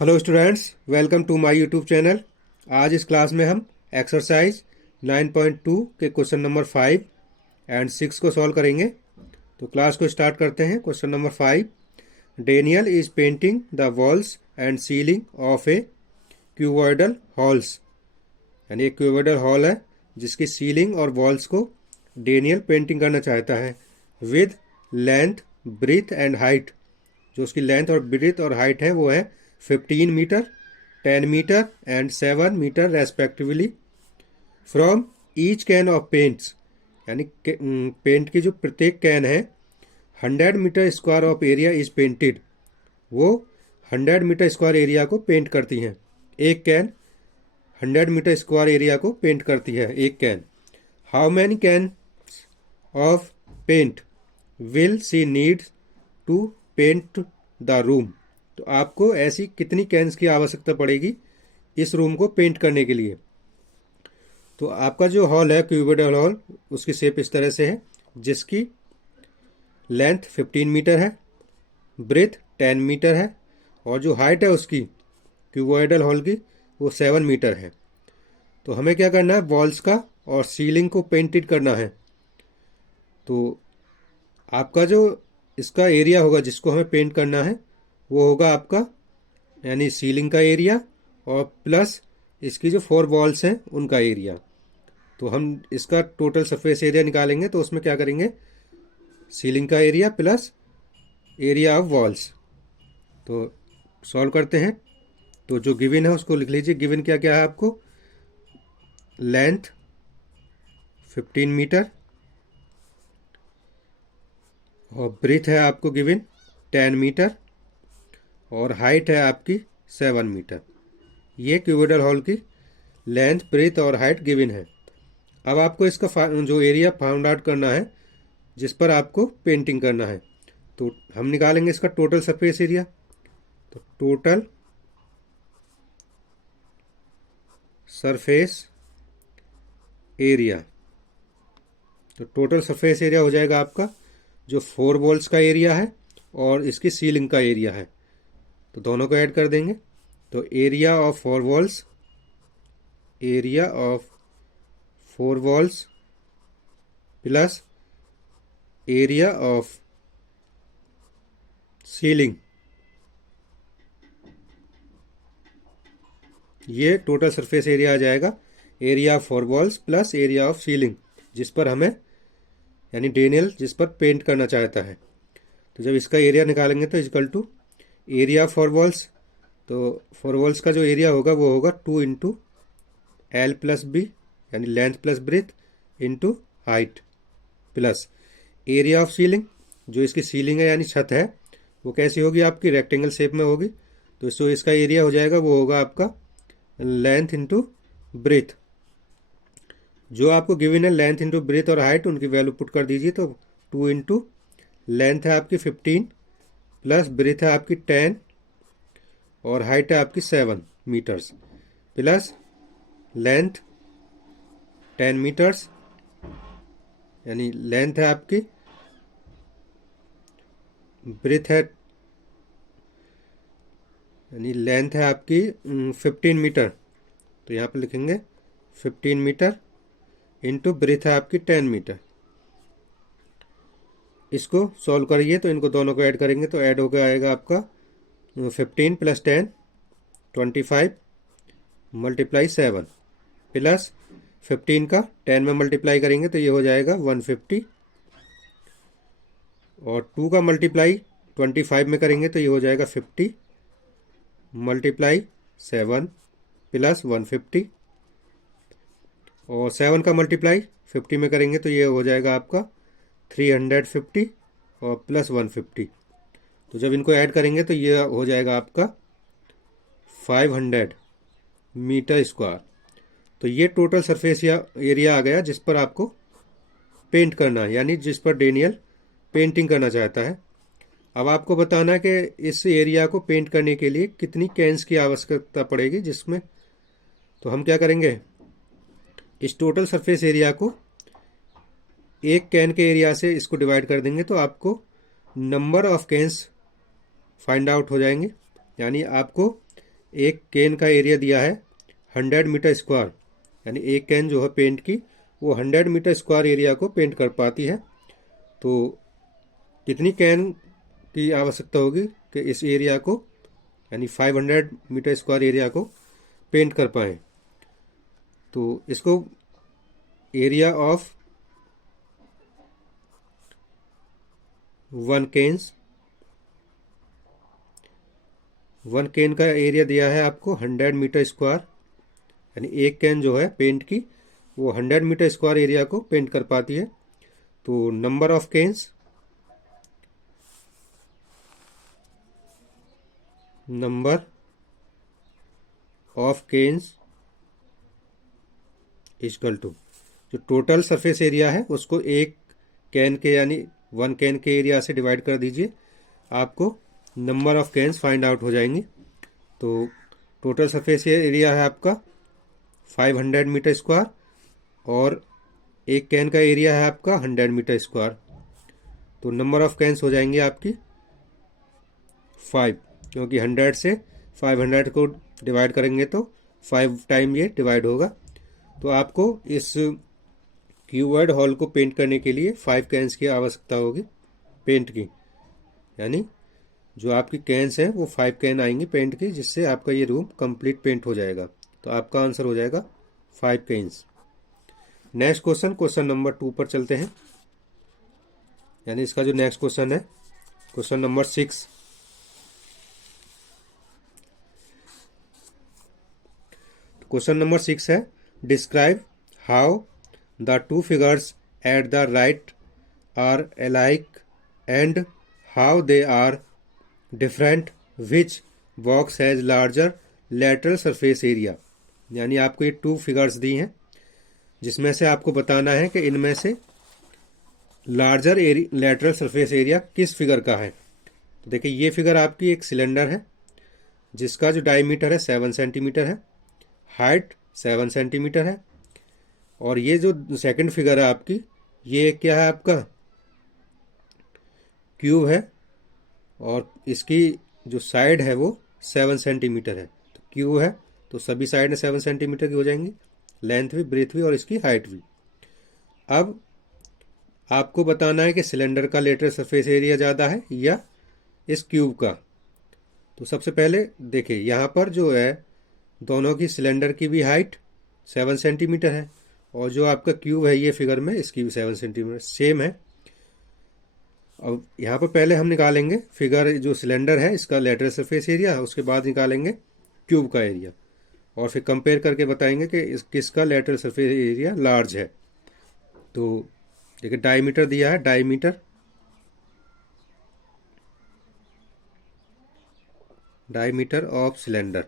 Hello students, welcome to my YouTube channel. आज इस class में हम एक्सरसाइज 9.2 के क्वेश्चन नंबर 5 एंड 6 को सॉल्व करेंगे। तो क्लास को स्टार्ट करते हैं। Question number 5, Daniel is painting the walls and ceiling of A cuboidal halls. यानी एक क्यूबॉइडल हॉल है जिसकी सीलिंग और वॉल्स को डेनियल पेंटिंग करना चाहता है with length, breadth and height. जो उसकी लेंथ और ब्रीथ और हाइट है वो है 15 metre, 10 metre and 7 metre respectively from each can of paints. यानी पेंट की जो प्रत्येक कैन है 100 metre square of area is painted. वो 100 मीटर स्क्वायर एरिया को पेंट करती हैं। एक कैन 100 मीटर स्क्वायर एरिया को पेंट करती है एक can. How many can of paint will she need to paint the room. तो आपको ऐसी कितनी कैन्स की आवश्यकता पड़ेगी इस रूम को पेंट करने के लिए। तो आपका जो हॉल है क्यूबॉइडल हॉल, उसकी शेप इस तरह से है जिसकी लेंथ 15 मीटर है, ब्रेथ 10 मीटर है और जो हाइट है उसकी क्यूबॉइडल हॉल की वो 7 मीटर है। तो हमें क्या करना है, वॉल्स का और सीलिंग को पेंटेड करना है। तो आपका जो इसका एरिया होगा जिसको हमें पेंट करना है वो होगा आपका यानी सीलिंग का एरिया और प्लस इसकी जो 4 वॉल्स हैं उनका एरिया। तो हम इसका टोटल सरफेस एरिया निकालेंगे तो उसमें क्या करेंगे, सीलिंग का area plus area of walls. तो सॉल्व करते हैं। तो जो गिवन है उसको लिख लीजिए। गिवन क्या क्या है आपको, लेंथ 15 मीटर और ब्रीथ है आपको गिवन 10 मीटर और हाइट है आपकी 7 मीटर। ये क्यूबॉइडल हॉल की लेंथ, ब्रेथ और हाइट गिवन है। अब आपको इसका जो एरिया फाउंड आउट करना है जिस पर आपको पेंटिंग करना है। तो हम निकालेंगे इसका टोटल सरफेस एरिया। तो टोटल सरफेस एरिया, तो टोटल सरफेस एरिया हो जाएगा आपका जो 4 वॉल्स का एरिया है और इसकी सीलिंग का एरिया है। तो दोनों को ऐड कर देंगे। तो area of 4 walls, area of 4 walls plus area of ceiling, ये टोटल सरफेस एरिया आ जाएगा। Area of 4 walls plus area of ceiling जिस पर हमें यानी डेनियल जिस पर पेंट करना चाहता है। तो जब इसका एरिया निकालेंगे तो equal to area of 4 walls. तो 4 वॉल्स का जो एरिया होगा वो होगा 2 इंटू एल प्लस बी यानी length plus breadth into height plus area of ceiling, जो इसकी सीलिंग है यानी छत है वो कैसी होगी आपकी रेक्टेंगल शेप में होगी। तो जो इसका एरिया हो जाएगा वो होगा आपका लेंथ इंटू ब्रेथ। जो आपको गिवन है लेंथ इंटू ब्रेथ और हाइट उनकी वैल्यू पुट कर दीजिए। तो 2 इंटू लेंथ है आपकी 15 प्लस ब्रेथ है आपकी 10 और हाइट है आपकी 7 मीटर्स प्लस लेंथ 10 मीटर्स यानी लेंथ है आपकी, ब्रेथ है यानी लेंथ है आपकी 15 मीटर। तो यहाँ पे लिखेंगे 15 मीटर इंटू ब्रेथ है आपकी 10 मीटर। इसको सॉल्व करिए तो इनको दोनों को ऐड करेंगे तो ऐड होकर आएगा आपका 15 प्लस 10 25 मल्टीप्लाई 7 प्लस 15 का 10 में मल्टीप्लाई करेंगे तो ये हो जाएगा 150 और 2 का मल्टीप्लाई 25 में करेंगे तो ये हो जाएगा 50 मल्टीप्लाई 7 प्लस 150 और 7 का मल्टीप्लाई 50 में करेंगे तो ये हो जाएगा आपका 350 और प्लस 150। तो जब इनको ऐड करेंगे तो ये हो जाएगा आपका 500 मीटर स्क्वायर। तो ये टोटल सरफेस एरिया आ गया जिस पर आपको पेंट करना है यानी जिस पर डेनियल पेंटिंग करना चाहता है। अब आपको बताना है कि इस एरिया को पेंट करने के लिए कितनी कैन्स की आवश्यकता पड़ेगी जिसमें। तो हम क्या करेंगे, इस टोटल सरफेस एरिया को एक कैन के एरिया से इसको डिवाइड कर देंगे तो आपको number of cans find out हो जाएंगे। यानी आपको एक कैन का एरिया दिया है 100 मीटर स्क्वायर, यानी एक कैन जो है पेंट की वो 100 मीटर स्क्वायर एरिया को पेंट कर पाती है। तो कितनी कैन की आवश्यकता होगी कि इस एरिया को यानी 500 मीटर स्क्वायर एरिया को पेंट कर पाएँ। तो इसको एरिया ऑफ वन कैन का एरिया दिया है आपको 100 मीटर स्क्वायर, यानी एक कैन जो है पेंट की वो 100 मीटर स्क्वायर एरिया को पेंट कर पाती है। तो number of cans equal to जो टोटल सरफेस एरिया है उसको एक कैन के यानी वन कैन के एरिया से डिवाइड कर दीजिए, आपको number of cans find out हो जाएंगे। तो टोटल सरफेस एरिया है आपका 500 मीटर स्क्वायर और एक कैन का एरिया है आपका 100 मीटर स्क्वायर। तो नंबर ऑफ कैन्स हो जाएंगे आपकी 5, क्योंकि 100 से 500 को डिवाइड करेंगे तो 5 टाइम ये डिवाइड होगा। तो आपको इस क्यूबॉइड हॉल को पेंट करने के लिए 5 कैन्स की आवश्यकता होगी पेंट की, यानी जो आपकी कैन्स हैं वो 5 कैन आएंगी पेंट की, जिससे आपका ये रूम कंप्लीट पेंट हो जाएगा। तो आपका आंसर हो जाएगा 5 कैन्स। नेक्स्ट क्वेश्चन नंबर 2 पर चलते हैं, यानी इसका जो नेक्स्ट क्वेश्चन है क्वेश्चन नंबर 6। क्वेश्चन नंबर 6 है, describe how the two figures at the right are alike and how they are different, which box has larger lateral surface area। यानी आपको ये 2 फिगर्स दी हैं जिसमें से आपको बताना है कि इनमें से लार्जर लेटरल सरफेस एरिया किस फिगर का है। तो देखिए ये फिगर आपकी एक सिलेंडर है जिसका जो डायमीटर है 7 सेंटीमीटर है, हाइट 7 सेंटीमीटर है, और ये जो सेकंड फिगर है आपकी ये क्या है आपका क्यूब है और इसकी जो साइड है वो 7 सेंटीमीटर है। तो क्यूब है तो सभी साइड 7 सेंटीमीटर की हो जाएंगी, लेंथ भी, ब्रेथ भी और इसकी हाइट भी। अब आपको बताना है कि सिलेंडर का लेटरल सरफेस एरिया ज़्यादा है या इस क्यूब का। तो सबसे पहले देखिए यहाँ पर जो है दोनों की सिलेंडर की भी हाइट 7 सेंटीमीटर है और जो आपका क्यूब है ये फिगर में इसकी भी 7 सेंटीमीटर सेम है। अब यहाँ पर पहले हम निकालेंगे फिगर जो सिलेंडर है इसका लेटरल सरफेस एरिया, उसके बाद निकालेंगे क्यूब का एरिया और फिर कंपेयर करके बताएंगे कि किसका लेटरल सरफेस एरिया लार्ज है। तो देखिए डायमीटर दिया है, डायमीटर ऑफ सिलेंडर,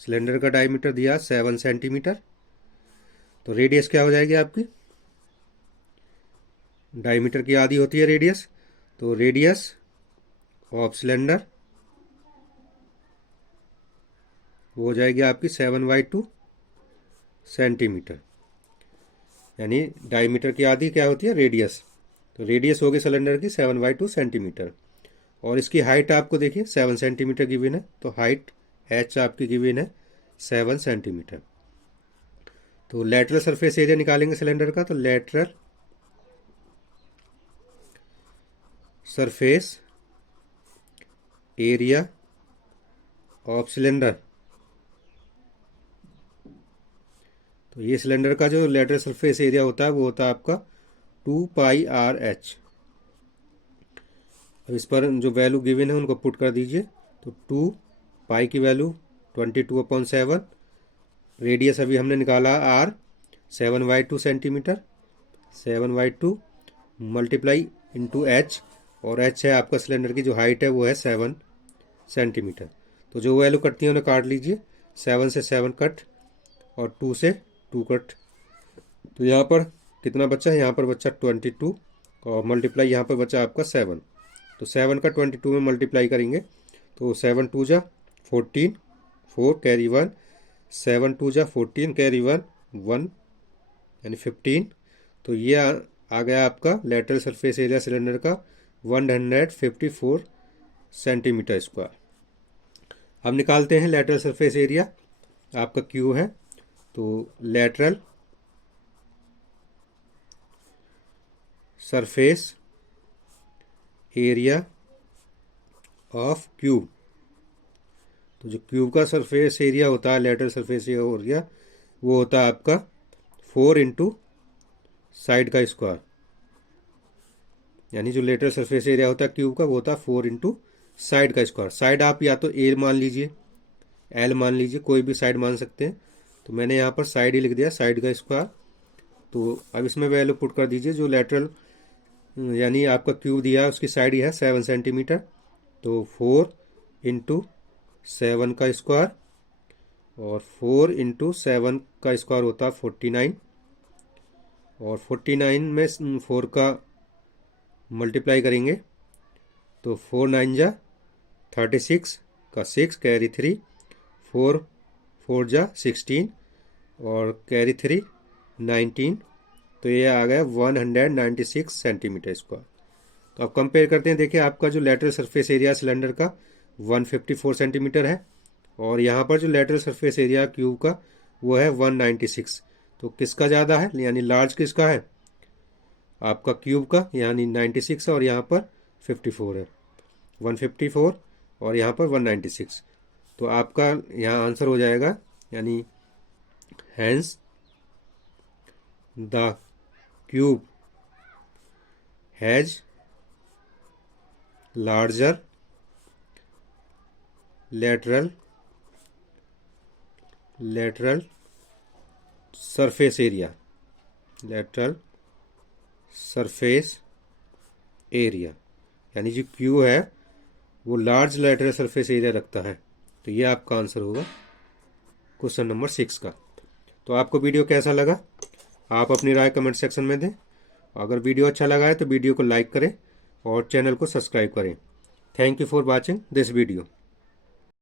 सिलेंडर का डायमीटर दिया 7 सेंटीमीटर। तो रेडियस क्या हो जाएगी आपकी, डायमीटर की आधी होती है रेडियस, तो रेडियस ऑफ सिलेंडर वो हो जाएगी आपकी 7/2 सेंटीमीटर, यानी डायमीटर की आधी क्या होती है रेडियस। तो रेडियस होगी सिलेंडर की 7/2 सेंटीमीटर और इसकी हाइट आपको देखिए 7 सेंटीमीटर गिवन है, तो हाइट h आपकी गिवन है 7 सेंटीमीटर। तो लेटरल सरफेस एरिया निकालेंगे सिलेंडर का, तो lateral surface area of cylinder, तो ये सिलेंडर का जो लेटरल सरफेस एरिया होता है वो होता है आपका 2πRh। अब इस पर जो वैल्यू गिवन है उनको पुट कर दीजिए, तो 2 पाई की वैल्यू 22/7, रेडियस अभी हमने निकाला r 7/2 centimetre, 7/2 multiply into h, और h है आपका सिलेंडर की जो हाइट है वो है 7 सेंटीमीटर। तो जो वैल्यू कटती है उन्हें काट लीजिए, 7 से 7 कट और 2 से 2 कट। तो यहाँ पर कितना बचा है, यहाँ पर बचा 22 और मल्टीप्लाई यहाँ पर बचा आपका 7। तो 7 का 22 में मल्टीप्लाई करेंगे तो 7 2 जा 14, 4 कैरी 1, 7 2 जा 14 कैरी 1 1 यानी 15। तो ये आ गया आपका लेटरल सरफेस एरिया सिलेंडर का 154 सेंटीमीटर स्क्वायर। अब निकालते हैं लेटरल सरफेस एरिया। आपका क्यू है, तो lateral surface area of cube. तो जो क्यूब का सरफेस एरिया होता है, लेटरल सरफेस एरिया, वो होता है आपका 4 इंटू साइड का स्क्वायर। यानी जो लेटरल सरफेस एरिया होता है क्यूब का, वो होता है 4 इंटू साइड का स्क्वायर। साइड आप या तो ए मान लीजिए, एल मान लीजिए, कोई भी साइड मान सकते हैं। तो मैंने यहाँ पर साइड ही लिख दिया, साइड का स्क्वायर। तो अब इसमें वैल्यू पुट कर दीजिए। जो लेटरल यानी आपका क्यूब दिया है उसकी साइड ही है 7 सेंटीमीटर, तो 4 इंटू 7 का स्क्वायर, और 4 इंटू 7 का स्क्वायर होता है 49, और 49 में 4 का मल्टीप्लाई करेंगे तो 4 9 जा 36 का 6 कैरी 3, 4 4 जा 16 और कैरी 3 19। तो ये आ गया 196 सेंटीमीटर स्क्वायर। तो अब कंपेयर करते हैं। देखिए आपका जो लेटरल सरफेस एरिया सिलेंडर का 154 सेंटीमीटर है, और यहाँ पर जो लेटरल सरफेस एरिया क्यूब का वो है 196। तो किसका ज़्यादा है, यानी लार्ज किसका है, आपका क्यूब का, यानी 96 है, और यहाँ पर 54 है। 154 और यहाँ पर 196। तो आपका यहाँ आंसर हो जाएगा, यानी hence the cube has larger lateral surface area, lateral surface area, यानी जो क्यू है वो लार्ज लेटरल सरफेस एरिया रखता है। तो ये आपका आंसर होगा क्वेश्चन नंबर 6 का। तो आपको वीडियो कैसा लगा, आप अपनी राय कमेंट सेक्शन में दें। अगर वीडियो अच्छा लगा है तो वीडियो को लाइक करें और चैनल को सब्सक्राइब करें। Thank you for watching this video.